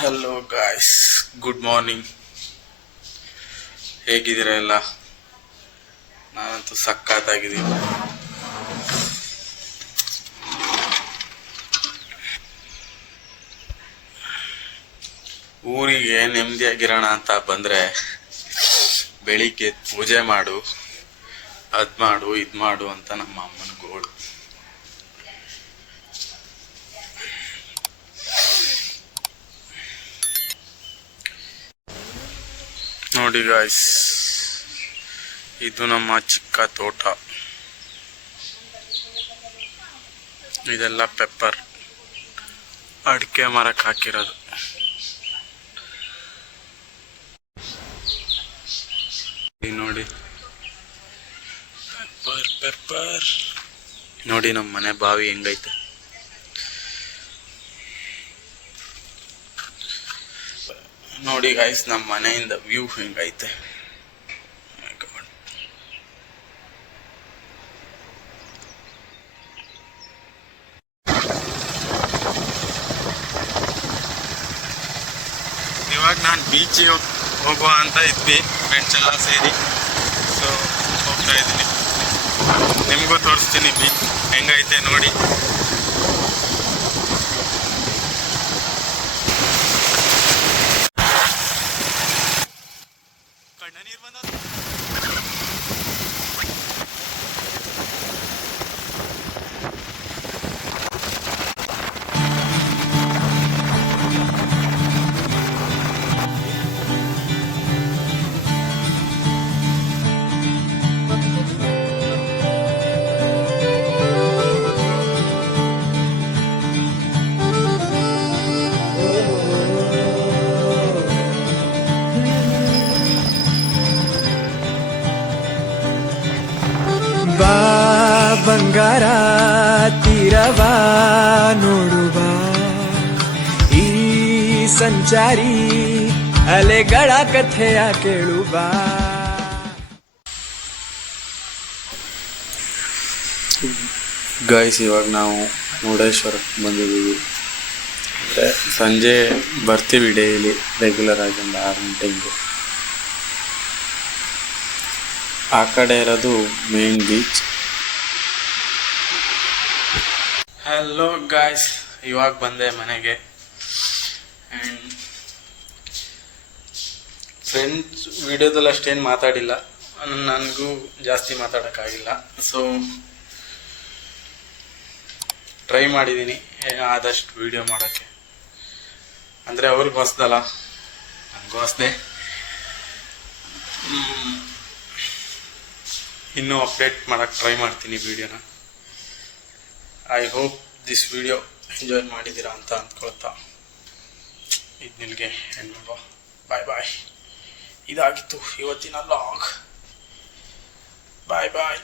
Hello guys, good morning. ಹೇಗಿದ್ದೀರಾ ಎಲ್ಲ? ನಾನಂತೂ ಸಕ್ಕತ್ತಾಗಿದ್ದೀನಿ. ಊರಿಗೆ ನೆಮ್ಮದಿಯಾಗಿರೋಣ ಅಂತ ಬಂದರೆ ಬೆಳಿಗ್ಗೆ ಪೂಜೆ ಮಾಡು, ಅದ್ ಮಾಡು, ಇದು ಮಾಡು ಅಂತ ನಮ್ಮ ಅಮ್ಮನ ಗೋಳು. ನೋಡಿ ಗಾಯ್ಸ್, ಇದು ನಮ್ಮ ಚಿಕ್ಕ ತೋಟ. ಇದೆಲ್ಲ ಪೆಪ್ಪರ್, ಅಡಿಕೆ ಮರಕ್ಕೆ ಹಾಕಿರೋದು. ನೋಡಿ ಪೆಪ್ಪರ್ ಪೆಪ್ಪರ್. ನೋಡಿ ನಮ್ಮ ಮನೆ ಬಾವಿ ಹೆಂಗೈತೆ. ನೋಡಿ ಗಾಯ್ಸ್, ನಮ್ಮ ಮನೆಯಿಂದ ವ್ಯೂ ಹೆಂಗೈತೆ. ಇವಾಗ ನಾನು ಬೀಚಿಗೆ ಹೋಗುವ ಅಂತ ಇದ್ವಿ, ಫ್ರೆಂಡ್ಸ್ ಎಲ್ಲ ಸೇರಿ. ಸೊ ಹೋಗ್ತಾ ಇದ್ದೀನಿ, ನಿಮಗೂ ತೋರಿಸ್ತೀನಿ ಬೀಚ್ ಹೆಂಗೈತೆ ನೋಡಿ. ಕಣ್ಣ ನೀರು ಬಂದ. ಬಾ ಬಂಗಾರ ತೀರವ ನೋಡುವ, ಈ ಸಂಚಾರಿ ಅಲೆಗಳ ಕಥೆಯ ಕೇಳುವ. ಗಾಯ್ಸ್, ಇವಾಗ ನಾವು ಮುರುಡೇಶ್ವರಕ್ಕೆ ಬಂದಿದ್ದೀವಿ. ಅಂದರೆ ಸಂಜೆ ಬರ್ತೀವಿ ಡೈಲಿ, ರೆಗ್ಯುಲರ್ ಆಗಿ ಒಂದು 6 ಗಂಟೆಗೆ. ಆ ಕಡೆ ಇರೋದು ಮೇನ್ ಬೀಚ್. ಹಲೋ ಗಾಯ್ಸ್, ಇವಾಗ ಬಂದೆ ಮನೆಗೆ. ಆ್ಯಂಡ್ ಫ್ರೆಂಡ್ಸ್ ವಿಡಿಯೋದಲ್ಲಿ ಅಷ್ಟೇನು ಮಾತಾಡಿಲ್ಲ, ನನಗೂ ಜಾಸ್ತಿ ಮಾತಾಡೋಕ್ಕಾಗಿಲ್ಲ. ಸೊ ಟ್ರೈ ಮಾಡಿದ್ದೀನಿ ಆದಷ್ಟು ವಿಡಿಯೋ ಮಾಡೋಕ್ಕೆ. ಅಂದರೆ ಅವ್ರಿಗೆ ಹೊಸ್ದಲ್ಲ, ನನಗೂ ಹೊಸ್ದೆ. ಇನ್ನೂ ಅಪ್ಡೇಟ್ ಮಾಡೋಕ್ಕೆ ಟ್ರೈ ಮಾಡ್ತೀನಿ ವಿಡಿಯೋನ. I hope this video enjoy ಮಾಡಿದ್ದೀರಾ ಅಂತ ಅಂದ್ಕೊಳ್ತಾ ಇದು ನಿಮಗೆ ಎಂಡ್ ಮಾಡುವ. ಬಾಯ್ ಬಾಯ್. ಇದಾಗಿತ್ತು ಇವತ್ತಿನ ಲಾಗ್. ಬಾಯ್ ಬಾಯ್.